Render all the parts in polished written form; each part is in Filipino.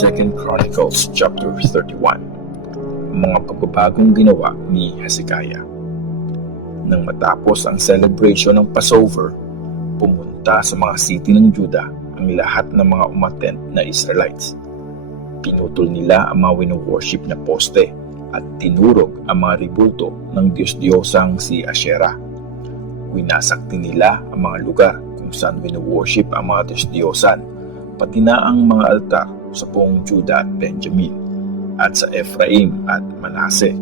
2 Chronicles chapter 31. Mga pagbabagong ginawa ni Hezekiah. Nang matapos ang celebration ng Passover, pumunta sa mga city ng Judah ang lahat ng mga umattend na Israelites. Pinutol nila ang mga wino-worship na poste at tinurog ang mga ribulto ng Diyos-Diyosang si Asherah. Winasakti nila ang mga lugar kung saan wino-worship ang mga Diyos-Diyosan, pati na ang mga altar sa buong Judah at Benjamin, at sa Ephraim at Manase.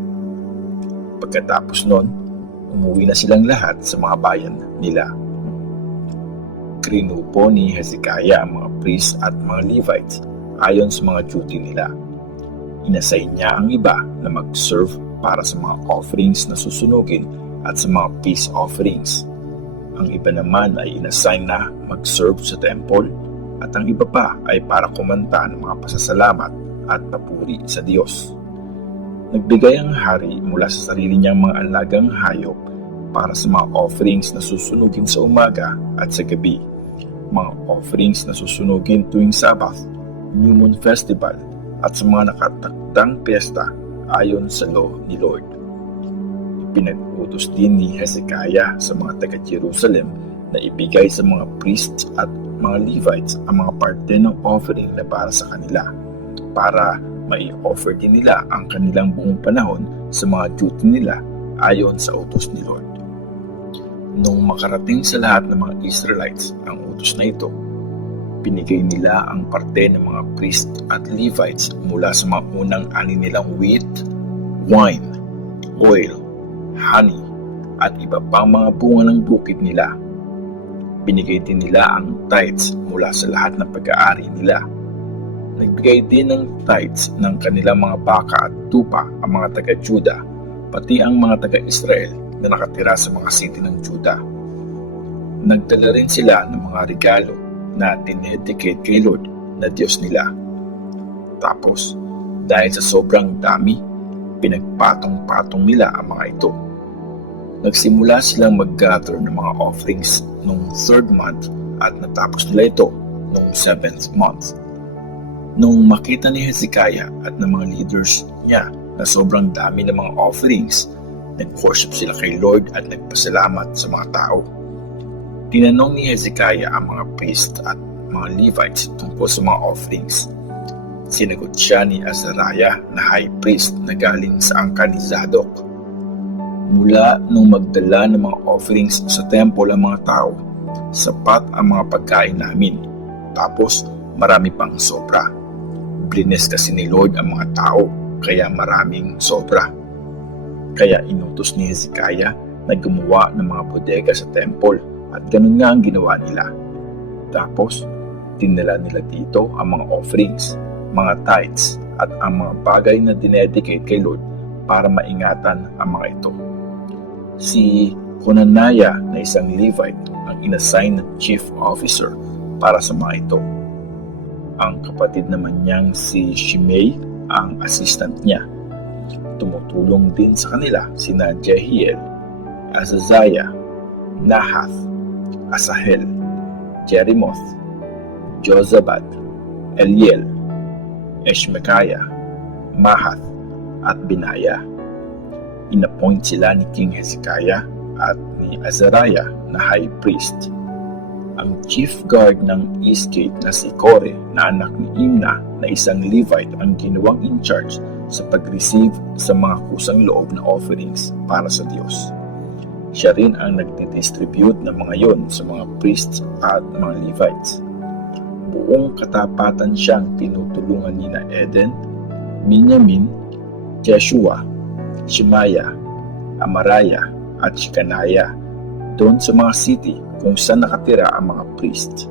Pagkatapos nun, umuwi na silang lahat sa mga bayan nila. Krinupo ni Hezekiah ang mga priests at mga Levites ayon sa mga duty nila. Inassign niya ang iba na mag-serve para sa mga offerings na susunugin at sa mga peace offerings. Ang iba naman ay inassign na mag-serve sa temple, at ang iba pa ay para kumanta ng mga pasasalamat at papuri sa Diyos. Nagbigay ang hari mula sa sarili niyang mga alagang hayop para sa mga offerings na susunugin sa umaga at sa gabi, mga offerings na susunugin tuwing Sabbath, New Moon Festival, at sa mga nakatakdang piyesta ayon sa law ni Lord. Pinag-utos din ni Hezekiah sa mga taga-Jerusalem na ibigay sa mga priests at mga Levites ang mga parte ng offering na para sa kanila, para mai-offer din nila ang kanilang buong panahon sa mga duty nila ayon sa utos ni Lord. Nung makarating sa lahat ng mga Israelites ang utos na ito, binigay nila ang parte ng mga priests at Levites mula sa mga unang ani nilang wheat, wine, oil, honey, at iba pang mga bunga ng bukid nila. Binigay din nila ang tithes mula sa lahat ng pag-aari nila. Nagbigay din ng tithes ng kanilang mga baka at tupa ang mga taga-Judah, pati ang mga taga-Israel na nakatira sa mga city ng Judah. Nagdala rin sila ng mga regalo na dinedicate kay Lord na Diyos nila. Tapos, dahil sa sobrang dami, pinagpatong-patong nila ang mga ito. Nagsimula silang mag-gather ng mga offerings noong 3rd month at natapos nila ito noong 7th month. Nung makita ni Hezekiah at ng mga leaders niya na sobrang dami ng mga offerings, nag-worship sila kay Lord at nagpasalamat sa mga tao. Tinanong ni Hezekiah ang mga priests at mga Levites tungkol sa mga offerings. Sinagot siya ni Azariah na high priest na galing sa angkan ni Zadok. Mula nung magdala ng mga offerings sa temple ang mga tao, sapat ang mga pagkain namin. Tapos marami pang sobra. Blines kasi ni Lord ang mga tao, kaya maraming sobra. Kaya inutos ni Hezekiah na gumawa ng mga bodega sa temple, at ganun nga ang ginawa nila. Tapos dinala nila dito ang mga offerings, mga tithes, at ang mga bagay na dinedicate kay Lord para maingatan ang mga ito. Si Conaniah na isang Levite ang inassign na chief officer para sa mga ito. Ang kapatid naman niyang si Shimei ang assistant niya. Tumutulong din sa kanila sina Jehiel, Azaziah, Nahath, Asahel, Jerimoth, Jozabad, Eliel, Eshmekiah, Mahath, at Benaiah. Inappoint sila ni King Hezekiah at ni Azariah na high priest. Ang chief guard ng East Gate na si Kore na anak ni Imna na isang Levite ang ginawang in charge sa pag-receive sa mga kusang loob na offerings para sa Diyos. Siya rin ang nagdidistribute ng mga yon sa mga priests at mga Levites. Buong katapatan siyang tinutulungan ni na Eden, Minyamin, Jeshua, Shemaiah, Amaraya, at Shekaniah doon sa mga city kung saan nakatira ang mga priests.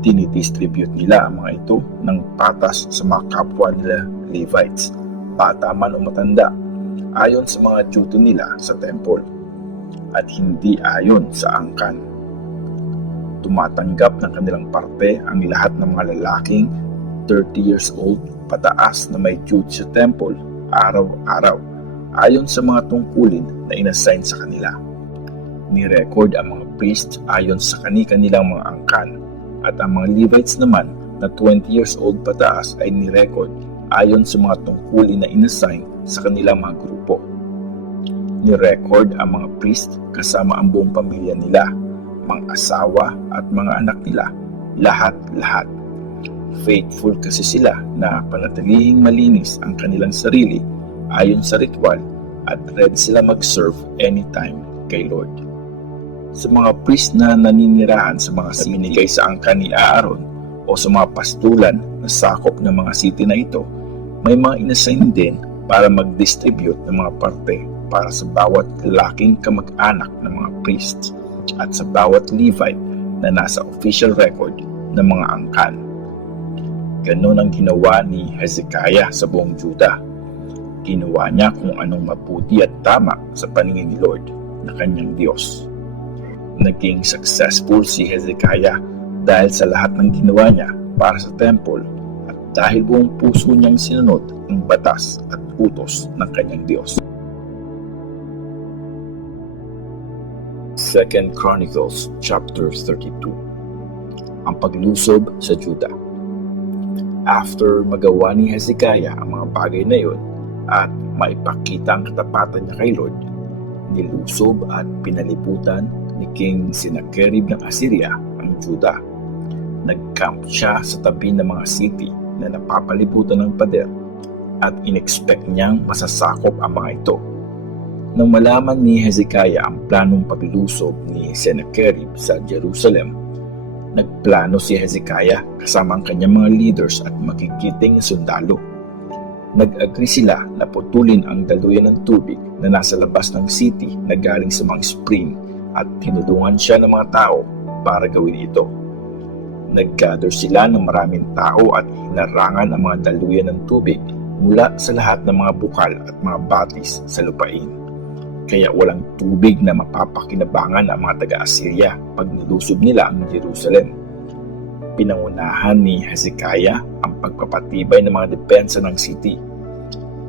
Dinidistribute nila ang mga ito ng patas sa mga kapwa nila Levites, bata man o matanda, ayon sa mga duty nila sa temple, at hindi ayon sa angkan. Tumatanggap ng kanilang parte ang lahat ng mga lalaking 30 years old pataas na may duty sa temple araw-araw, ayon sa mga tungkulin na inassign sa kanila. Ni-record ang mga priests ayon sa kanilang mga angkan, at ang mga Levites naman na 20 years old pataas ay nirecord ayon sa mga tungkulin na inassign sa kanilang mga grupo. Nirecord ang mga priest kasama ang buong pamilya nila, mga asawa at mga anak nila, lahat-lahat. Faithful kasi sila na panatilihing malinis ang kanilang sarili ayon sa ritual at ready sila mag-serve anytime kay Lord. Sa mga priest na naninirahan sa mga binigay sa angkan ni Aaron o sa mga pastulan na sakop ng mga city na ito, may mga inassign din para mag-distribute ng mga parte para sa bawat lalaking kamag-anak ng mga priests at sa bawat Levite na nasa official record ng mga angkan. Ganon ang ginawa ni Hezekiah sa buong Juda. Ginawa niya kung anong mabuti at tama sa paningin ni Lord na kanyang Diyos. Naging successful si Hezekiah dahil sa lahat ng ginawa niya para sa temple at dahil buong puso niyang sinunod ang batas at utos ng kanyang Diyos. 2 Chronicles chapter 32. Ang paglusob sa Juda. After magawa ni Hezekiah ang mga bagay na iyon at maipakita ang katapatan niya kay Lord, nilusob at pinalibutan ni King Sennacherib ng Assyria ang Juda. Nag-camp siya sa tabi ng mga city na napapalibutan ng pader at inexpect niyang masasakop ang mga ito. Nang malaman ni Hezekiah ang planong paglusob ni Sennacherib sa Jerusalem, nagplano si Hezekiah kasama ang kanyang mga leaders at magigiting na sundalo. Nag-agree sila na putulin ang daluyan ng tubig na nasa labas ng city na galing sa mga spring at tinulungan siya ng mga tao para gawin ito. Nag-gather sila ng maraming tao at hinarangan ang mga daluyan ng tubig mula sa lahat ng mga bukal at mga batis sa lupain. Kaya walang tubig na mapapakinabangan ang mga taga-Assyria pag nilusob nila ang Jerusalem. Pinangunahan ni Hezekiah ang pagpapatibay ng mga depensa ng city.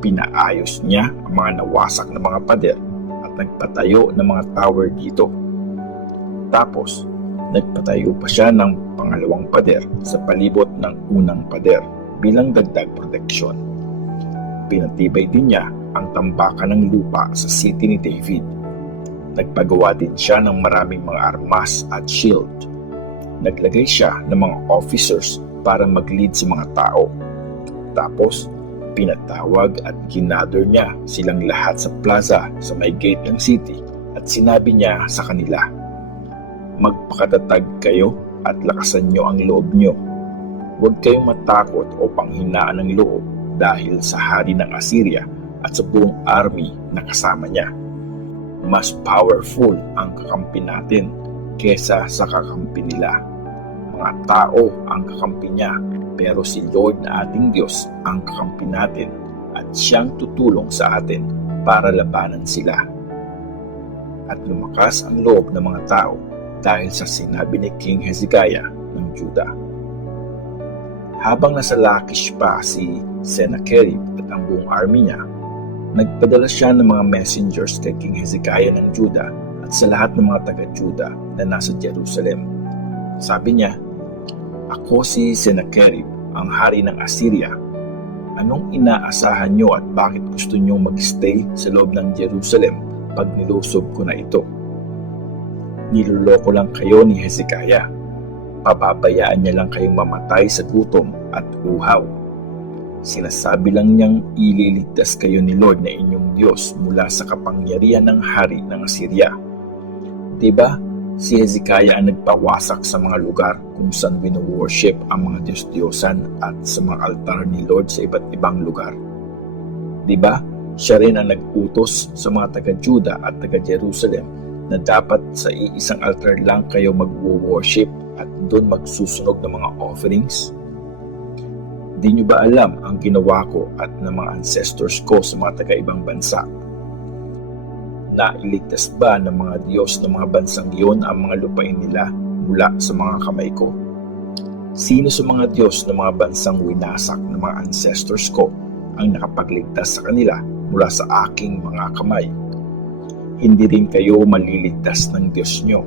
Pinaayos niya ang mga nawasak na mga pader at nagpatayo ng mga tower dito. Tapos, nagpatayo pa siya ng pangalawang pader sa palibot ng unang pader bilang dagdag proteksyon. Pinatibay din niya ang tambakan ng lupa sa city ni David. Nagpagawa din siya ng maraming mga armas at shield. Naglagay siya ng mga officers para mag-lead sa mga tao. Tapos, pinatawag at ginather niya silang lahat sa plaza sa may gate ng city at sinabi niya sa kanila, "Magpakatatag kayo at lakasan niyo ang loob niyo. Huwag kayong matakot o panghinaan ng loob dahil sa hari ng Assyria at sa buong army na kasama niya. Mas powerful ang kakampi natin kesa sa kakampi nila. Mga tao ang kakampi niya, pero si Lord na ating Diyos ang kakampi natin at siyang tutulong sa atin para labanan sila." At lumakas ang loob ng mga tao dahil sa sinabi ni King Hezekiah ng Juda. Habang nasa Lachish pa si Sennacherib at ang buong army niya, nagpadala siya ng mga messengers kay King Hezekiah ng Juda at sa lahat ng mga taga-Juda na nasa Jerusalem. Sabi niya, "Ako si Sennacherib, ang hari ng Assyria. Anong inaasahan niyo at bakit gusto niyo mag-stay sa loob ng Jerusalem pag nilusob ko na ito? Niloloko lang kayo ni Hezekiah. Pababayaan niya lang kayong mamatay sa gutom at uhaw. Sinasabi lang niyang ililigtas kayo ni Lord na inyong Diyos mula sa kapangyarihan ng hari ng Assyria. Diba, si Hezekiah ang nagpawasak sa mga lugar kung saan wino-worship ang mga Diyos-Diyosan at sa mga altar ni Lord sa iba't ibang lugar. Diba, siya rin ang nag-utos sa mga taga-Juda at taga-Jerusalem na dapat sa iisang altar lang kayo mag-worship at doon magsusunog ng mga offerings? Di nyo ba alam ang ginawa ko at ng mga ancestors ko sa mga taga-ibang bansa? Nailigtas ba ng mga Diyos ng mga bansang iyon ang mga lupain nila mula sa mga kamay ko? Sino sa mga Diyos ng mga bansang winasak ng mga ancestors ko ang nakapagligtas sa kanila mula sa aking mga kamay? Hindi rin kayo maliligtas ng Diyos nyo.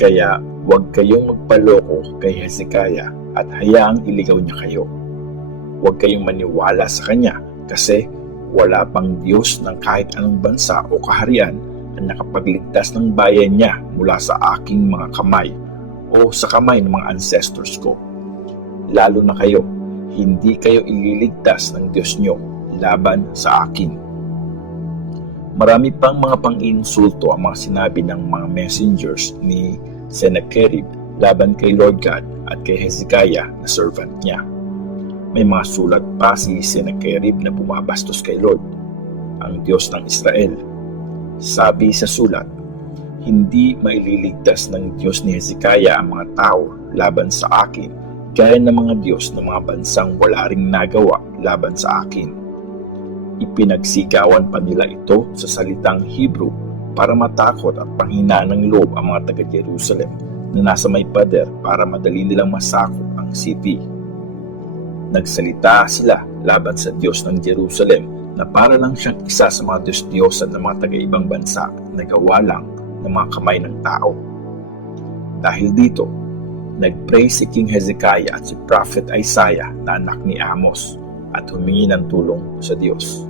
Kaya huwag kayong magpaloko kay Hezekiah at hayaang iligaw niya kayo. Huwag kayong maniwala sa kanya kasi wala pang Diyos ng kahit anong bansa o kaharian ang nakapagligtas ng bayan niya mula sa aking mga kamay o sa kamay ng mga ancestors ko. Lalo na kayo, hindi kayo ililigtas ng Diyos niyo laban sa akin. Marami pang mga pang-insulto ang mga sinabi ng mga messengers ni Sennacherib laban kay Lord God at kay Hezekiah na servant niya. May mga sulat pa si Sennacherib na bumabastos kay Lord, ang Diyos ng Israel. Sabi sa sulat, hindi maililigtas ng Diyos ni Hezekiah ang mga tao laban sa akin gaya ng mga Diyos ng mga bansang wala ring nagawa laban sa akin. Ipinagsigawan pa nila ito sa salitang Hebrew para matakot at panghinaan ng loob ang mga taga-Jerusalem na nasa may pader para madali nilang masakop ang city. Nagsalita sila laban sa Diyos ng Jerusalem na para lang siyang isa sa mga Diyos-Diyosan ng mga taga-ibang bansa na gawa lang ng mga kamay ng tao. Dahil dito, nag-pray si King Hezekiah at si Prophet Isaiah na anak ni Amos at humingi ng tulong sa Diyos.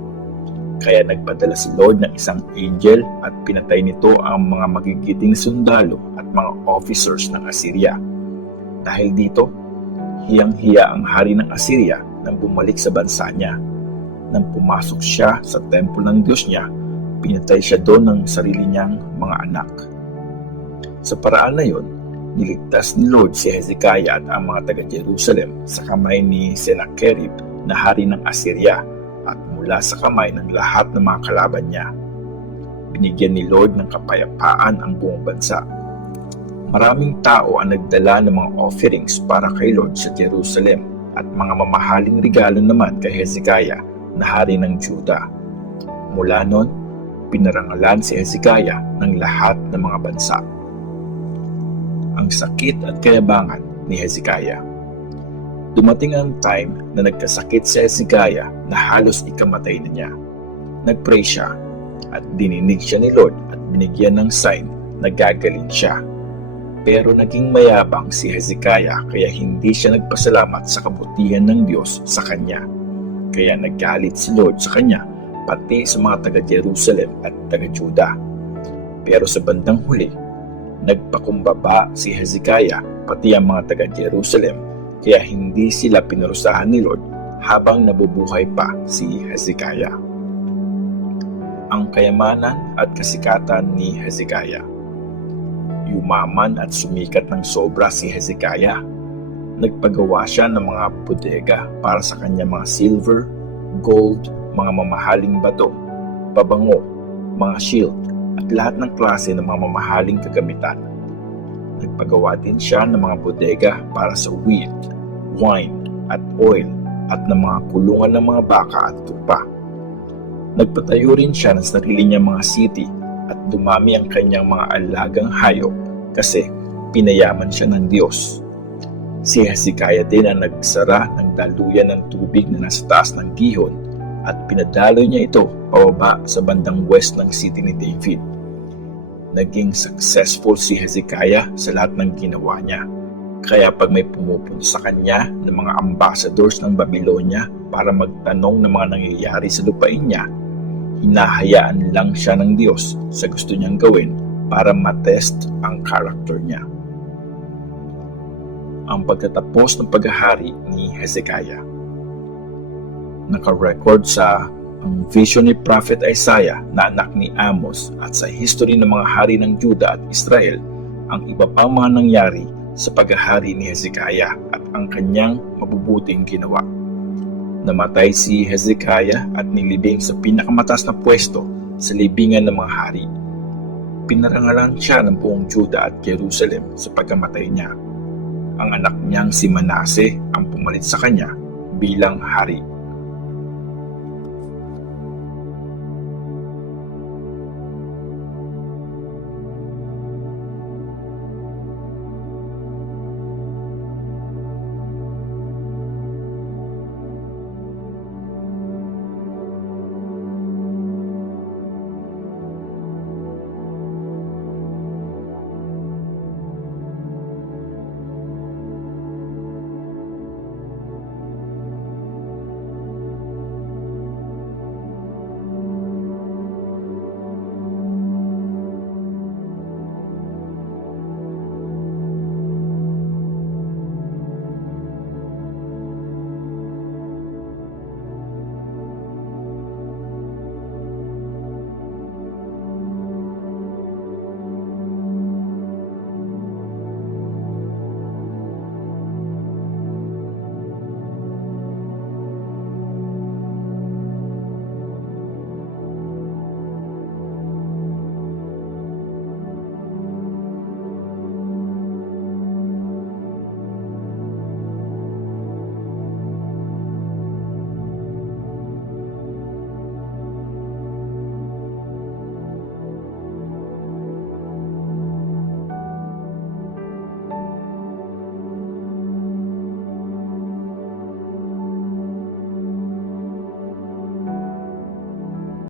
Kaya nagpadala si Lord ng isang angel at pinatay nito ang mga magigiting sundalo at mga officers ng Assyria. Dahil dito, hiyang-hiya ang hari ng Assyria nang bumalik sa bansa niya. Nang pumasok siya sa temple ng Diyos niya, pinatay siya doon ng sarili niyang mga anak. Sa paraan na yon, niligtas ni Lord si Hezekiah at ang mga taga-Jerusalem sa kamay ni Sennacherib na hari ng Assyria at mula sa kamay ng lahat ng mga kalaban niya. Binigyan ni Lord ng kapayapaan ang buong bansa. Maraming tao ang nagdala ng mga offerings para kay Lord sa Jerusalem at mga mamahaling regalo naman kay Hezekiah na hari ng Juda. Mula noon, pinarangalan si Hezekiah ng lahat ng mga bansa. Ang sakit at kayabangan ni Hezekiah. Dumating ang time na nagkasakit si Hezekiah na halos ikamatay na niya. Nagpray siya at dininig siya ni Lord at binigyan ng sign na gagaling siya. Pero naging mayabang si Hezekiah kaya hindi siya nagpasalamat sa kabutihan ng Diyos sa kanya. Kaya naggalit si Lord sa kanya pati sa mga taga-Jerusalem at taga-Juda. Pero sa bandang huli, nagpakumbaba si Hezekiah pati ang mga taga-Jerusalem kaya hindi sila pinurusahan ni Lord habang nabubuhay pa si Hezekiah. Ang kayamanan at kasikatan ni Hezekiah. Yumaman at sumikat ng sobra si Hezekiah. Nagpagawa siya ng mga bodega para sa kanyang mga silver, gold, mga mamahaling bato, pabango, mga shield, at lahat ng klase ng mga mamahaling kagamitan. Nagpagawa din siya ng mga bodega para sa wheat, wine, at oil, at ng mga kulungan ng mga baka at tupa. Nagpatayo rin siya ng sarili niyang mga city at dumami ang kanyang mga alagang hayop kasi pinayaman siya ng Diyos. Si Hezekiah din ang nagsara ng daluyan ng tubig na nasa taas ng gihon at pinadaloy niya ito pababa sa bandang west ng city ni David. Naging successful si Hezekiah sa lahat ng ginawa niya. Kaya pag may pumupunta sa kanya ng mga ambassadors ng Babylonia para magtanong ng mga nangyayari sa lupain niya, hinahayaan lang siya ng Diyos sa gusto niyang gawin para matest ang character niya. Ang pagtatapos ng paghahari ni Hezekiah. Naka-record sa ang vision ni Prophet Isaiah na anak ni Amos at sa history ng mga hari ng Juda at Israel ang iba pang mga nangyari sa paghahari ni Hezekiah at ang kanyang mabubuting ginawa. Namatay si Hezekiah at nilibing sa pinakamataas na pwesto sa libingan ng mga hari. Pinarangalan siya ng buong Juda at Jerusalem sa pagkamatay niya. Ang anak niyang si Manase ang pumalit sa kanya bilang hari.